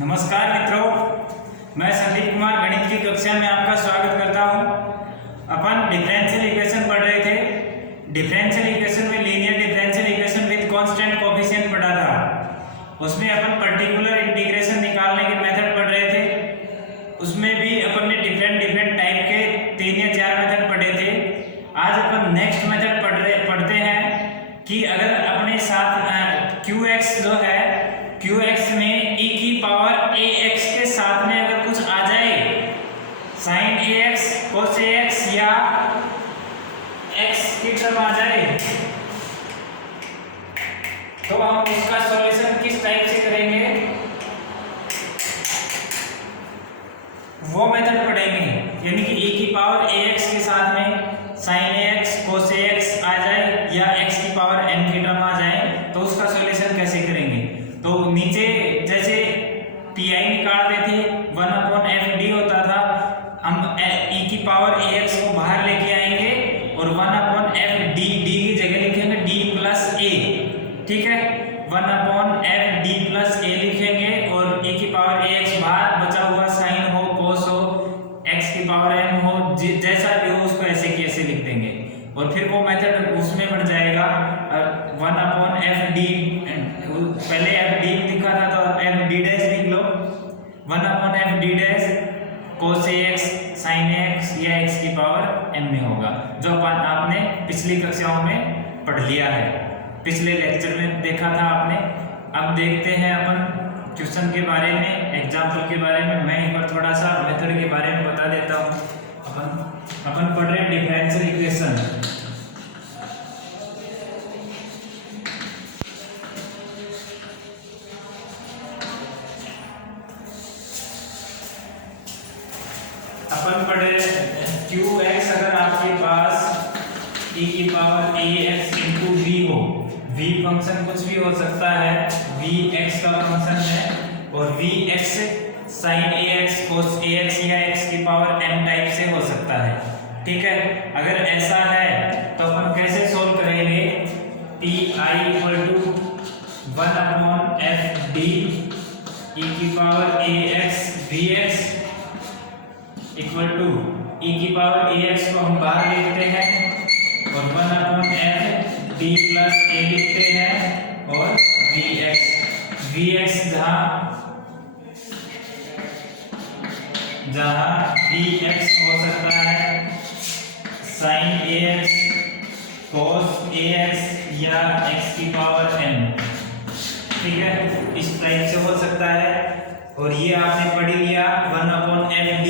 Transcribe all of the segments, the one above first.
नमस्कार मित्रों, मैं संदीप कुमार गणित की कक्षा में आपका स्वागत करता हूं। अपन डिफरेंशियल इक्वेशन पढ़ रहे थे। डिफरेंशियल इक्वेशन में linear differential equation with constant coefficient पढ़ा था। उसमें अपन पर्टिकुलर इंटीग्रेशन निकालने के मेथड पढ़ रहे थे। उसमें भी अपन ने डिफरेंट टाइप के 3 या 4 मेथड पढ़े थे। आज अपन नेक्स्ट मेथड पढ़ते हैं कि अगर अपने साथ qx जो है, qx में e की पावर ax के साथ में अगर कुछ आ जाए, sin ax cos ax या x की टर्म आ जाए, तो हम उसका सॉल्यूशन किस टाइप से करेंगे वो मेथड पढ़ेंगे। यानी कि e की पावर ax के साथ में sin ax cos ax आ जाए या x की पावर n की टर्म आ जाए, तो उसका सॉल्यूशन कैसे करेंगे। तो नीचे जैसे pi निकालते थे 1/fd होता था, हम e की पावर ax को बाहर लेके आएंगे और 1/fd d की जगह लिखेंगे d प्लस a। ठीक है, 1/fd प्लस a लिखेंगे और e की पावर ax बाहर, बचा हुआ sin हो cos हो x की पावर n हो, जैसा भी हो उसको ऐसे कैसे लिख देंगे। और फिर वो मेथड उसमें बन जाएगा 1/fd, पहले fd लिखा था तो fd डैश लिख लो, 1/fd dash cos ax sin ax या x की पावर m में होगा, जो आपने पिछली कक्षाओं में पढ़ लिया है, पिछले लेक्चर में देखा था आपने। अब देखते हैं अपन क्वेश्चन के बारे में, एग्जाम्पल के बारे में। मैं एक बार थोड़ा सा मेथड के बारे में बता देता हूँ। अपन पढ़ रहे हैं डिफरेंशियल इक्वेशन। अपन पढ़ रहे qx, अगर आपके पास e की पावर ax इंटू v हो, v फंक्शन कुछ भी हो सकता है, v x का फंक्शन है और v x sin ax cos ax या x की पावर m टाइप से हो सकता है। ठीक है, अगर ऐसा है तो अपन कैसे सोल्व करेंगे। pi equal to 1/fd e की power ax vx equal to e की पावर ax को हम बाहर लिखते हैं और 1/fd प्लस a लिखते हैं और vx जहां vx हो सकता है sin ax cos ax या x की पावर n। ठीक है, इस टाइप से हो सकता है। और ये आपने पढ़ लिया 1/fd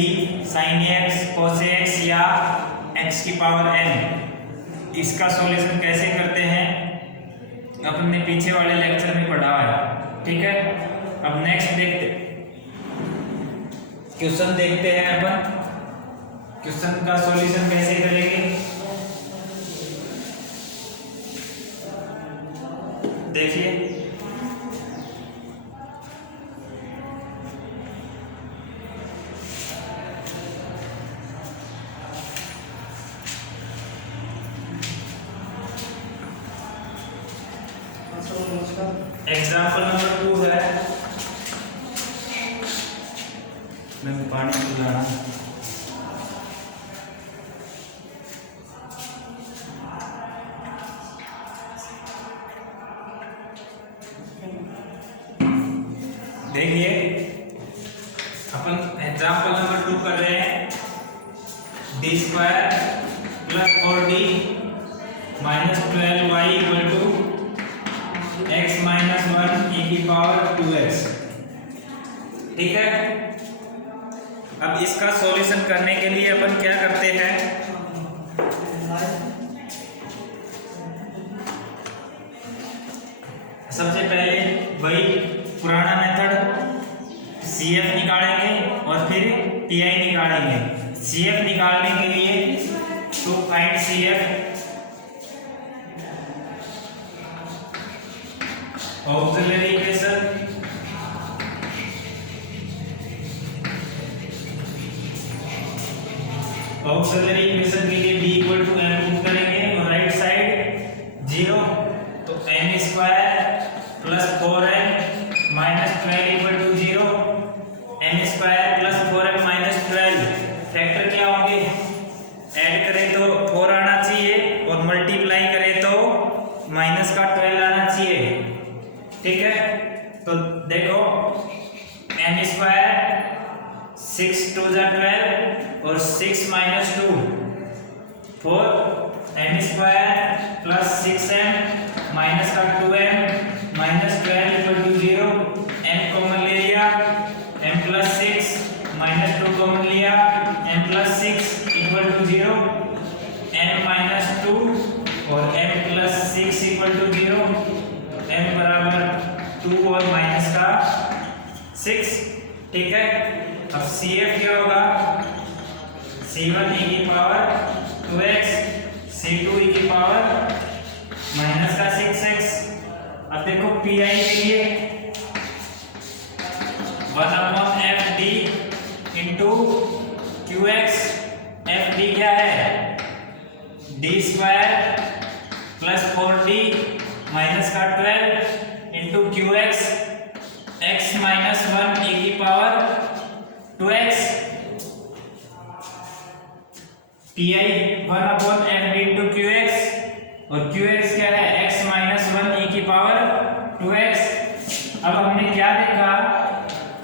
sin ax cos ax या x की पावर n। इसका सॉल्यूशन कैसे करते हैं अपन ने पीछे वाले लेक्चर में पढ़ा है। ठीक है, अब नेक्स्ट क्वेश्चन देखते हैं। अपन क्वेश्चन का सॉल्यूशन कैसे करेंगे, देखिए। एग्जाम्पल नंबर 2 है, मैं पानी पिलाना। देखिए, अपन एग्जाम्पल नंबर 2 कर रहे हैं। d square plus 4d minus 12y equal to x minus 1 e की पावर 2x। ठीक है, अब इसका सॉल्यूशन करने के लिए अपन क्या करते हैं, सबसे पहले वही पुराना मेथड CF निकालेंगे और फिर PI निकालेंगे। CF निकालने के लिए to find CF, auxiliary equation, auxiliary equation के लिए b equal to m put करेंगे और राइट साइड 0, तो m square plus 4n minus 12 equal to 0 minus का 12 आना चाहिए, ठीक है। तो देखो m स्क्वायर 6 2 जा 12 और 6 minus 2 4 m square plus 6m minus का 2m minus 12 equal to 0, m common ले लिया, m प्लस 6 माइनस 2 कॉमन लिया, m plus 6 equal to 0, m minus 2 और m plus 6 equal to 0, m बराबर 2 और माइनस का 6, ठीक है। अब CF क्या होगा, C1 e की पावर 2x, C2 e की पावर माइनस का 6x। अब देखो PI के लिए 1/FD इंटू QX, FD क्या है d square plus 4d minus का 12 into QX x minus 1 e की power 2x। PI 1/FD into QX और QX क्या है x माइनस 1 e की पावर 2x। अब हमने क्या देखा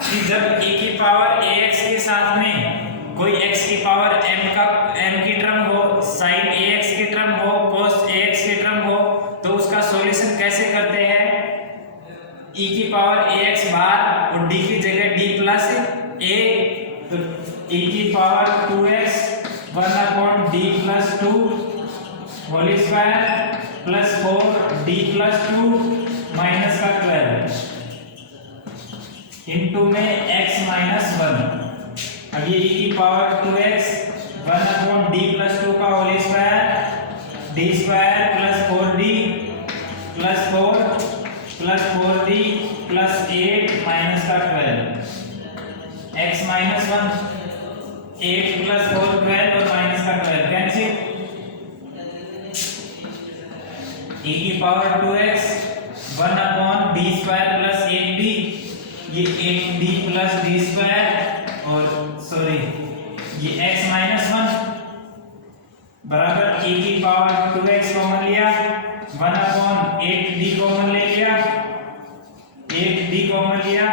कि जब e की पावर ax के साथ में कोई x की पावर m की टर्म हो, sin ax की टर्म हो, cos ax की टर्म हो, तो उसका सॉल्यूशन कैसे करते हैं, e की पावर ax बाहर और d की जगह d प्लस a, तो e की power 2x 1/d plus 2 whole square plus 4d plus 2 minus का 12 इंटू में x माइनस 1। अब ये e की पावर 2x 1/d प्लस 2 का whole square d square plus 4d plus 4 plus 4d plus 8 minus का 12, x minus 1 8 plus 4 12 और minus का 12 cancel. e की power 2x 1/d square plus 8d, ये 8d प्लस d स्क्वायर और sorry ये x minus 1 बराबर e की power 2x common लिया, 1/8d कॉमन ले लिया, 8d कॉमन लिया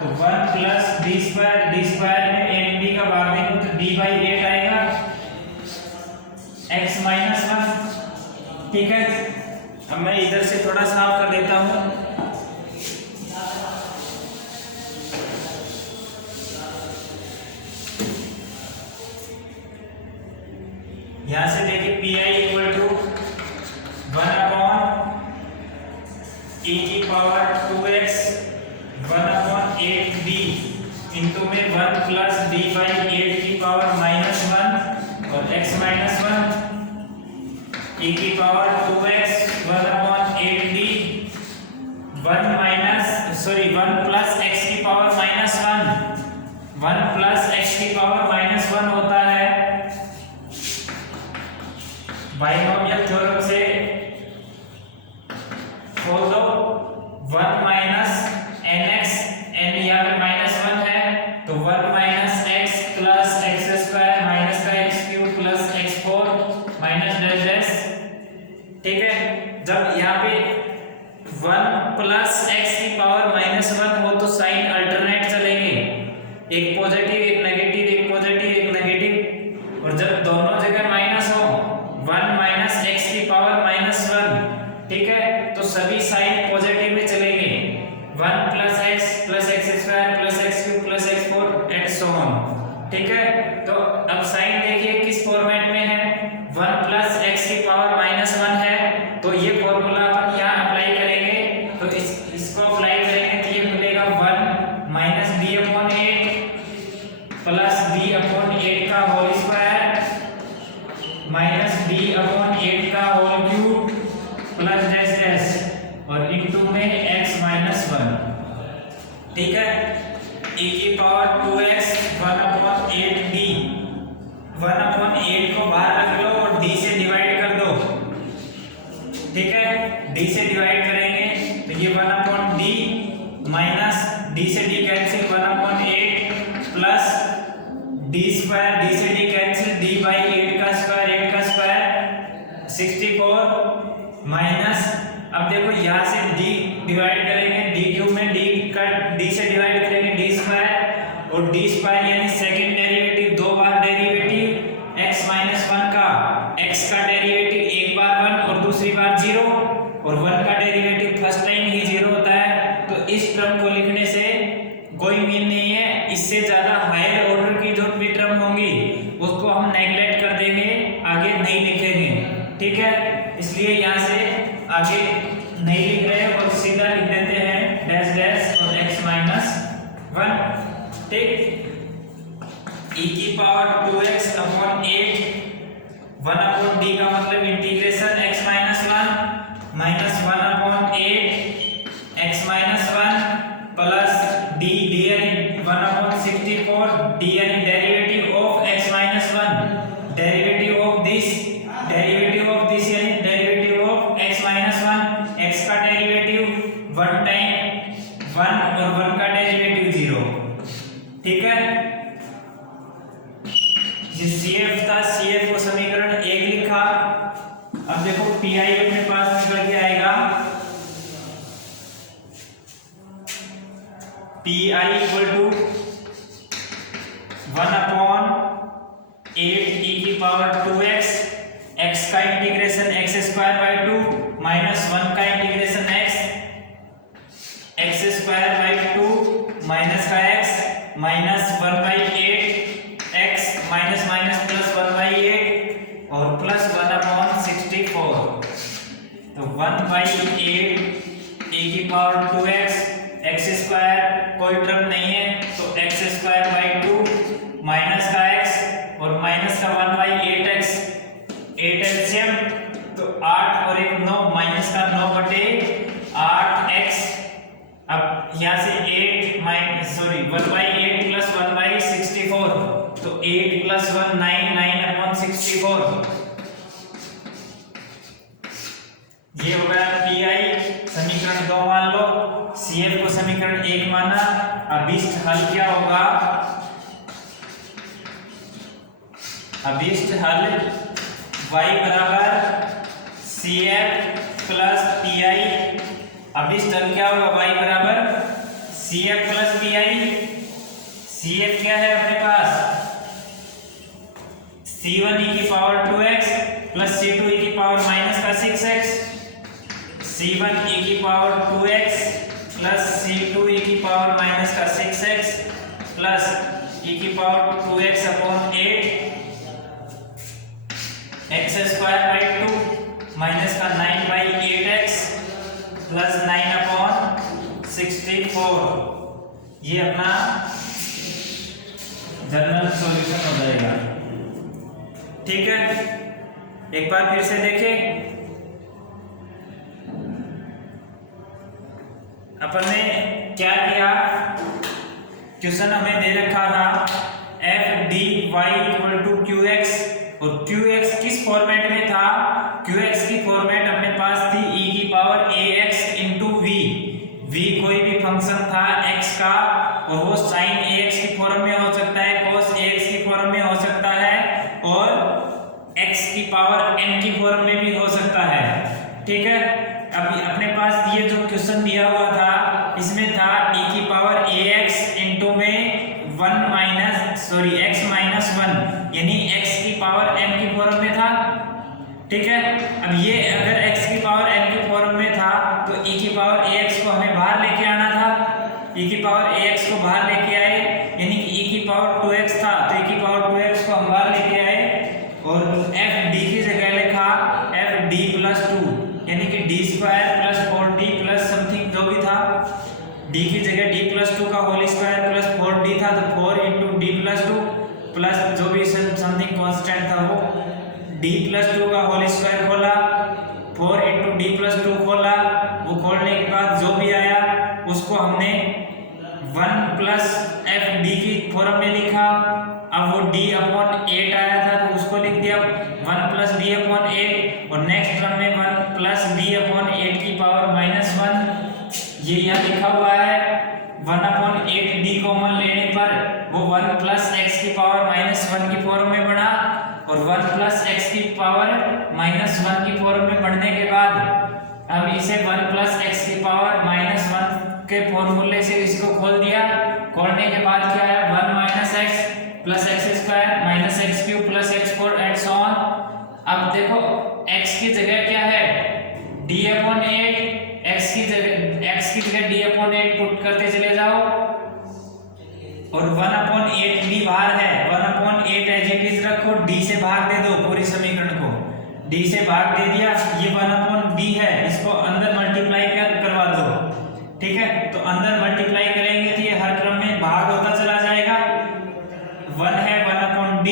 तो 1 प्लस d स्क्वायर में 8d का भाग देंगे तो d/8 आएगा, x माइनस 1, ठीक है। अब मैं इधर से थोड़ा साफ कर देता हूं। यहां से देखिए PI इक्वल टू 1/e की पावर 2x 1/8d इंटू में 1 प्लस d/8 की पावर माइनस 1 और x माइनस 1 e की power 2x 1/8d 1 plus x की पावर माइनस 1 प्लस x की पावर माइनस 1 होता है बाइनोमियल थ्योरम से खोल दो। 1 माइनस nx, n यहाँ पे माइनस 1 है तो 1 minus x plus x square minus का x cube plus x4 minus dash dash, ठीक है। जब यहाँ पे 1 प्लस x की पावर माइनस 1 हो तो साइन अल्टरनेट चलेंगे, एक पॉजिटिव एक नेगेटिव, एक पॉजिटिव एक नेगेटिव, और जब दोनों जगह माइनस हो 1 माइनस x की पावर माइनस 1, ठीक है, तो सभी साइन पॉजिटिव में चलेंगे, 1 plus x square plus x cube plus x4 and so on, ठीक है। तो अब साइन देखिए किस फॉर्मेट में है, 1 प्लस x की पावर माइनस 1 है तो ये फॉर्मूला अपन यहाँ अप्लाई करेंगे, तो इसको अप्लाई करेंगे तो ये मिलेगा 1 माइनस b/8 प्लस b/8 का होल स्क्वायर माइनस b/8 का whole cube plus dash dash और इनटू में x माइनस 1, ठीक है। e की पावर 2x 1/8d 1/8 को बाहर रख लो और d से डिवाइड कर दो, ठीक है। d से डिवाइड करेंगे तो ये 1/d माइनस d से d cancel 1/8 plus d square, d से d कैंसिल d/8 का स्क्वायर 8 का स्क्वायर 64 माइनस अब देखो यहाँ से d डिवाइड करेंगे, d क्यूब में d से डिवाइड करेंगे d स्क्वायर, और d स्क्वायर यानी सेकंड डेरिवेटिव, दो बार डेरिवेटिव x माइनस 1 का, x का डेरिवेटिव एक बार 1 और दूसरी बार 0, और 1 का डेरिवेटिव फर्स्ट टाइम ही 0 होता है। तो इस टर्म को लिखने से कोई मीन नहीं है, इससे ज्यादा हायर ऑर्डर की जो भी टर्म होंगी उसको हम नेग्लेक्ट कर देंगे, आगे नहीं लिखेंगे, ठीक है। इसलिए यहाँ से आगे नहीं लिख रहे और सीधा लिख देते हैं डैश डैश और x माइनस 1, ठीक। e की power 2x upon 8, 1 upon d का मतलब integration x minus 1 minus 1 upon 8 x minus 1 plus d यानी 1 अपॉन 64, d यानी derivative of x minus 1, derivative of this यानी derivative of x minus 1, x का derivative 1 time 1 और 1 का derivative 0, ठीक है। CF था, CF को समीकरण 1 लिखा। अब देखो PI अपने पास निकल के आएगा, PI equal to 1 upon 8 e की पावर 2x, x का integration x square by 2 minus 1 का integration x square by 2 minus का x minus 1 by 8 x minus minus plus 1 by 8 और प्लस 1 अपॉन 64। तो 1 बाई 8 e की पावर 2x, x स्क्वायर कोई term नहीं है तो x स्क्वायर बाई 2 माइनस का x और माइनस का 1 बाई 8x, 8 एलसीएम तो 8 और 1 9, माइनस का 9 बटे 8x। अब यहाँ से 1 बाई 8 प्लस 1 बाई 64, तो 8 प्लस 1 9, 9 अपॉन 64, ये हो गया PI समीकरण 2 मान लो, CF को समीकरण 1 माना। अभीष्ट हल क्या होगा, अभीष्ट हल y बराबर CF प्लस PI, अभीष्ट हल क्या होगा y बराबर CF प्लस PI। CF क्या है अपने पास, C1 e की power 2x plus C2 e की पावर माइनस का 6x, C1 e की power 2x plus C2 e की पावर माइनस का 6x प्लस e की power 2x upon 8 x square by 2 minus का 9 बाई 8x प्लस 9 अपॉन 64। ये अपना general solution हो जाएगा, ठीक है। एक बार फिर से देखें, अपन ने क्या किया, क्वेश्चन हमें दे रखा था f dy equal to qx, और qx किस फॉर्मेट में था, qx की फॉर्मेट अपने पास थी e की पावर ax इंटू v कोई भी फंक्शन था x का, और वो sin ax की फॉर्म में हो सकता है, cos ax की फॉर्म में हो सकता है, और x की पावर n की फॉर्म में भी हो सकता है, ठीक है। अब अपने पास ये जो क्वेश्चन दिया हुआ था, इसमें था e की पावर ax इंटू में 1 माइनस x माइनस 1 यानी x की पावर m की फॉर्म में था, ठीक है। अब ये अगर x की पावर m की फॉर्म में था तो e की पावर ax को हमें बाहर लेके आना था, e की पावर ax को बाहर लेके आए, यानी कि e की पावर 2x था तो e की पावर 2x को हम बाहर लेके आए, और f d की जगह लिखा f d प्लस 2 यानी कि d square plus 4d plus something जो भी था, d की जगह d प्लस 2 का होल स्क्वायर प्लस 4d था, तो 4 इंटू d प्लस 2 प्लस जो भी समथिंग कांस्टेंट था वो d प्लस 2 का होल स्क्वायर खोला, 4 इंटू d प्लस 2 खोला, वो खोलने के बाद जो भी आया उसको हमने 1 प्लस एफ डी की फॉर्म में लिखा। अब वो d अपॉन 8 आया था तो उसको लिख दिया 1 प्लस डी अपॉन 8, और नेक्स्ट टर्म में 1 प्लस डी अपॉन 8 की पावर माइनस 1, ये यहाँ लिखा हुआ है। 1 अपॉन 8 डी कॉमन लेने पर वो 1 प्लस एक्स की पावर माइनस 1 की फॉर्म में बढ़ा, और 1 प्लस एक्स की पावर माइनस 1 की फॉर्म में बढ़ने के बाद अब इसे 1 प्लस एक्स की पावर माइनस 1 के फॉर्मूले से इसको खोल दिया। खोलने के बाद क्या है 1 minus x plus x square minus x cube plus x four and so on. अब देखो x की जगह क्या है d/8, x की जगह d/8 पुट करते चले जाओ और 1/8 भी बाहर है, 1/8 एज इट इज रखो, d से भाग दे दो पूरी समीकरण को, d से भाग दे दिया, ये 1/b है, इसको अंदर मल्टीप्लाई करवा दो, ठीक है। तो अंदर मल्टीप्लाई करेंगे तो ये हर क्रम में भाग होता चला जाएगा। 1 है 1/d,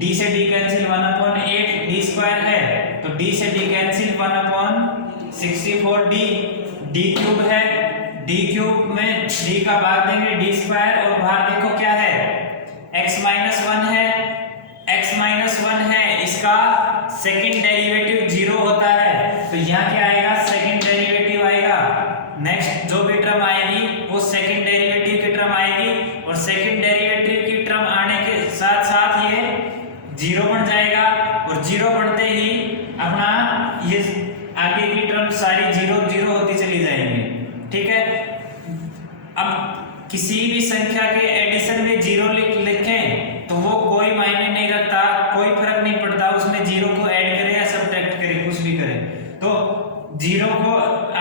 d से d कैंसिल 1/8, d स्क्वायर है तो d से d cancel 1/64d, d cube है, d क्यूब में d का भाग देंगे d स्क्वायर और बाहर देखो क्या है x माइनस 1 है, x माइनस 1 है, इसका सेकंड डेरिवेटिव 0 होता है तो यहाँ क्या आएगा सेकंड डेरिवेटिव आएगा। नेक्स्ट जो भी टर्म आएगी वो सेकंड डेरिवेटिव की टर्म आएगी और सेकंड डेरिवेटिव की टर्म आने के साथ साथ ये 0 बन जाएगा और 0 बनते ही अपना ये आगे की टर्म सारी 0 0 होती चली जाएंगी, ठीक है। अब किसी भी संख्या के एडिशन में 0 लिखें तो वो कोई मायने नहीं रखता, कोई फर्क नहीं पड़ता उसमें 0 को ऐड करें या सब्ट्रैक्ट करें, कुछ भी करें, तो 0 को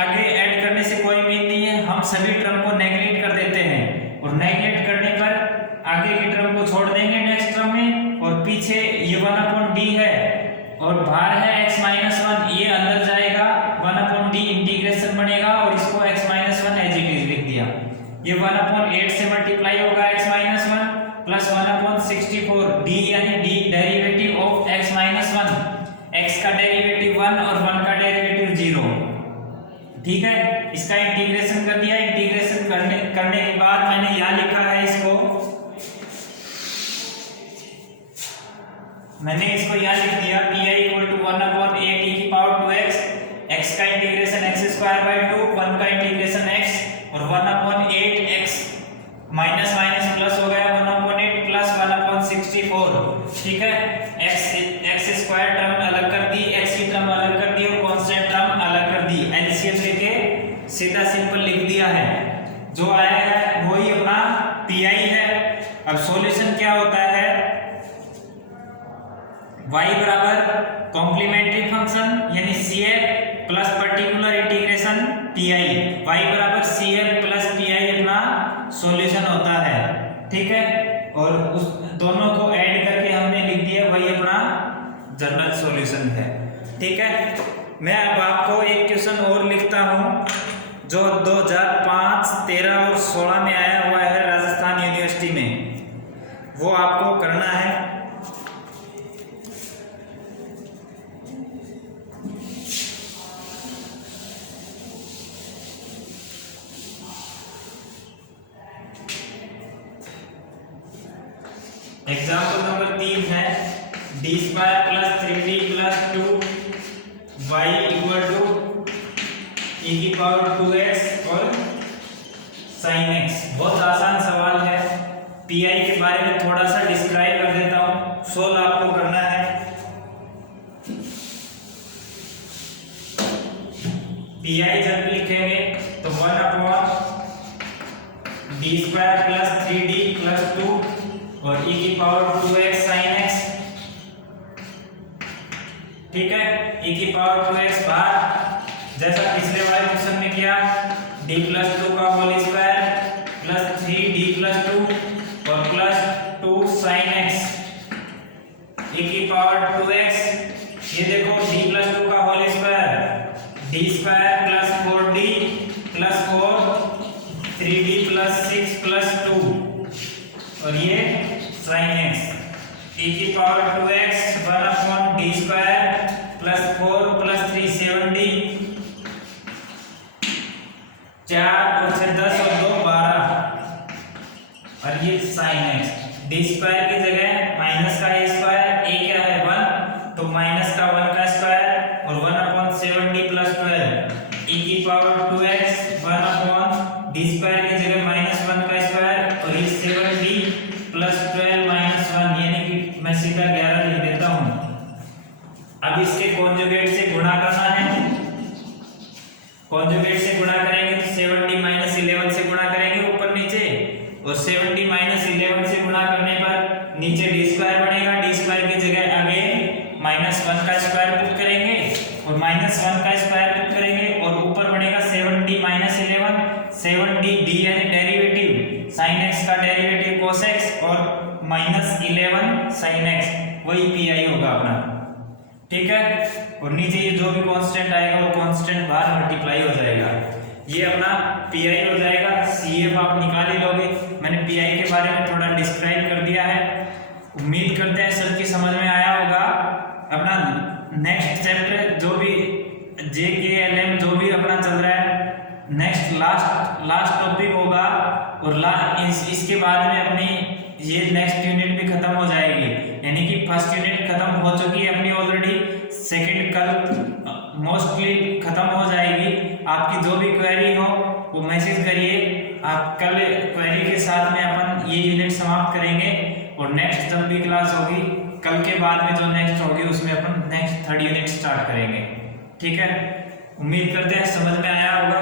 आगे ऐड करने से कोई मीन नहीं है, हम सभी टर्म को नेगलेक्ट कर देते हैं और नेगलेक्ट करने पर आगे की टर्म को छोड़ देंगे नेक्स्ट टर्म में और पीछे ये 1/d है और बाहर है x माइनस 1, ये अंदर जाएगा 1/d इंटीग्रेशन बनेगा और इसको x minus 1 as it is लिख दिया। ये 1/8 से मल्टीप्लाई होगा x माइनस 1 प्लस 1/64 d यानी d derivative of x minus 1, x का डेरिवेटिव 1 और 1 का डेरिवेटिव 0, ठीक है। इसका इंटीग्रेशन कर दिया, इंटीग्रेशन करने के बाद मैंने यहाँ लिखा है मैंने इसको यहाँ लिख दिया pi इक्वल टू 1/8 e की पावर 2x, x का इंटीग्रेशन x स्क्वायर बाय 2, 1 का इंटीग्रेशन x और 1/8 x माइनस माइनस प्लस हो गया 1/8 प्लस 1/64, ठीक है। x स्क्वायर टर्म अलग कर दी, x की टर्म अलग कर दी और कांस्टेंट टर्म अलग कर दी, एलसीएम लेके सीधा सिंपल लिख दिया है, जो आया है वही अपना pi है। अब सॉल्यूशन क्या होता है y बराबर कॉम्प्लीमेंट्री फंक्शन यानी CF plus particular integration pi, y बराबर CF प्लस pi अपना सॉल्यूशन होता है, ठीक है। और उस दोनों को ऐड करके हमने लिख दिया वही अपना जनरल सॉल्यूशन है, ठीक है। मैं अब आपको एक क्वेश्चन और लिखता हूँ जो 2005, 13 और 16 में आया हुआ है राजस्थान यूनिवर्सिटी में, वो आपको करना है। एग्जाम्पल नंबर 3 है d square plus 3d plus 2y equal to e की पावर 2x और sin x। बहुत आसान सवाल है, pi के बारे में थोड़ा सा डिस्क्राइब कर देता हूँ, सोल्व आपको करना है। pi जब लिखेंगे तो 1/d square plus 3d plus 2 और e की पावर 2x sin x, ठीक है। e की पावर 2x बाहर जैसा पिछले वाले क्वेश्चन में किया d प्लस 2 का whole square plus 3d plus 2 और प्लस 2 sin x, e की पावर 2x, ये देखो d प्लस 2 का whole square d square plus 4d plus 4 3d plus 6 plus 2 और ये sin x, e की power 2x 1/d square plus 4 plus 3 7d, 4 और 6 10 और 2 12 और ये sin x। d स्क्वायर की जगह माइनस का a स्क्वायर, a क्या है 1 तो माइनस का 1 का स्क्वायर और 1/7d प्लस 12, e की पावर 2x 1/d स्क्वायर की जगह माइनस 1 का स्क्वायर और ये 7d प्लस 12 माइनस 1 यानी कि मैं सीधा 11 लिख देता हूँ। अब इसके कॉन्जुगेट से गुणा करना है से गुणा करेंगे तो 70 माइनस 11 से गुणा करेंगे ऊपर नीचे, और 70 माइनस 11 से गुणा करने पर नीचे डी स्क्वायर बनेगा, डी स्क्वायर की जगह अगेन -1 का स्क्वायर पुट करेंगे और -1 का स्क्वायर पुट करेंगे और ऊपर बनेगा 70 माइनस 11, 70 डी यानी डेरिवेटिव sin x का डेरिवेटिव cos x और -11 sin x, वही pi होगा अपना, ठीक है। और नीचे ये जो भी कांस्टेंट आएगा वो कांस्टेंट बाहर मल्टीप्लाई हो जाएगा, ये अपना pi हो जाएगा। CF आप निकाल ही लोगे, मैंने pi के बारे में थोड़ा डिस्क्राइब कर दिया है। उम्मीद करते हैं सबकी समझ में आया होगा। अपना नेक्स्ट चैप्टर जो भी JKLM जो भी अपना चल रहा है, नेक्स्ट लास्ट टॉपिक होगा और इसके बाद में अपनी ये नेक्स्ट यूनिट भी खत्म हो जाएगी, यानी कि फर्स्ट यूनिट खत्म हो चुकी है अपनी ऑलरेडी, सेकंड कल मोस्टली खत्म हो जाएगी। आपकी जो भी क्वेरी हो वो मैसेज करिए, आप कल क्वेरी के साथ में अपन ये यूनिट समाप्त करेंगे और नेक्स्ट जब भी क्लास होगी कल के बाद में जो नेक्स्ट होगी उसमें अपन नेक्स्ट 3rd यूनिट स्टार्ट करेंगे, ठीक है। उम्मीद करते हैं समझ में आया होगा।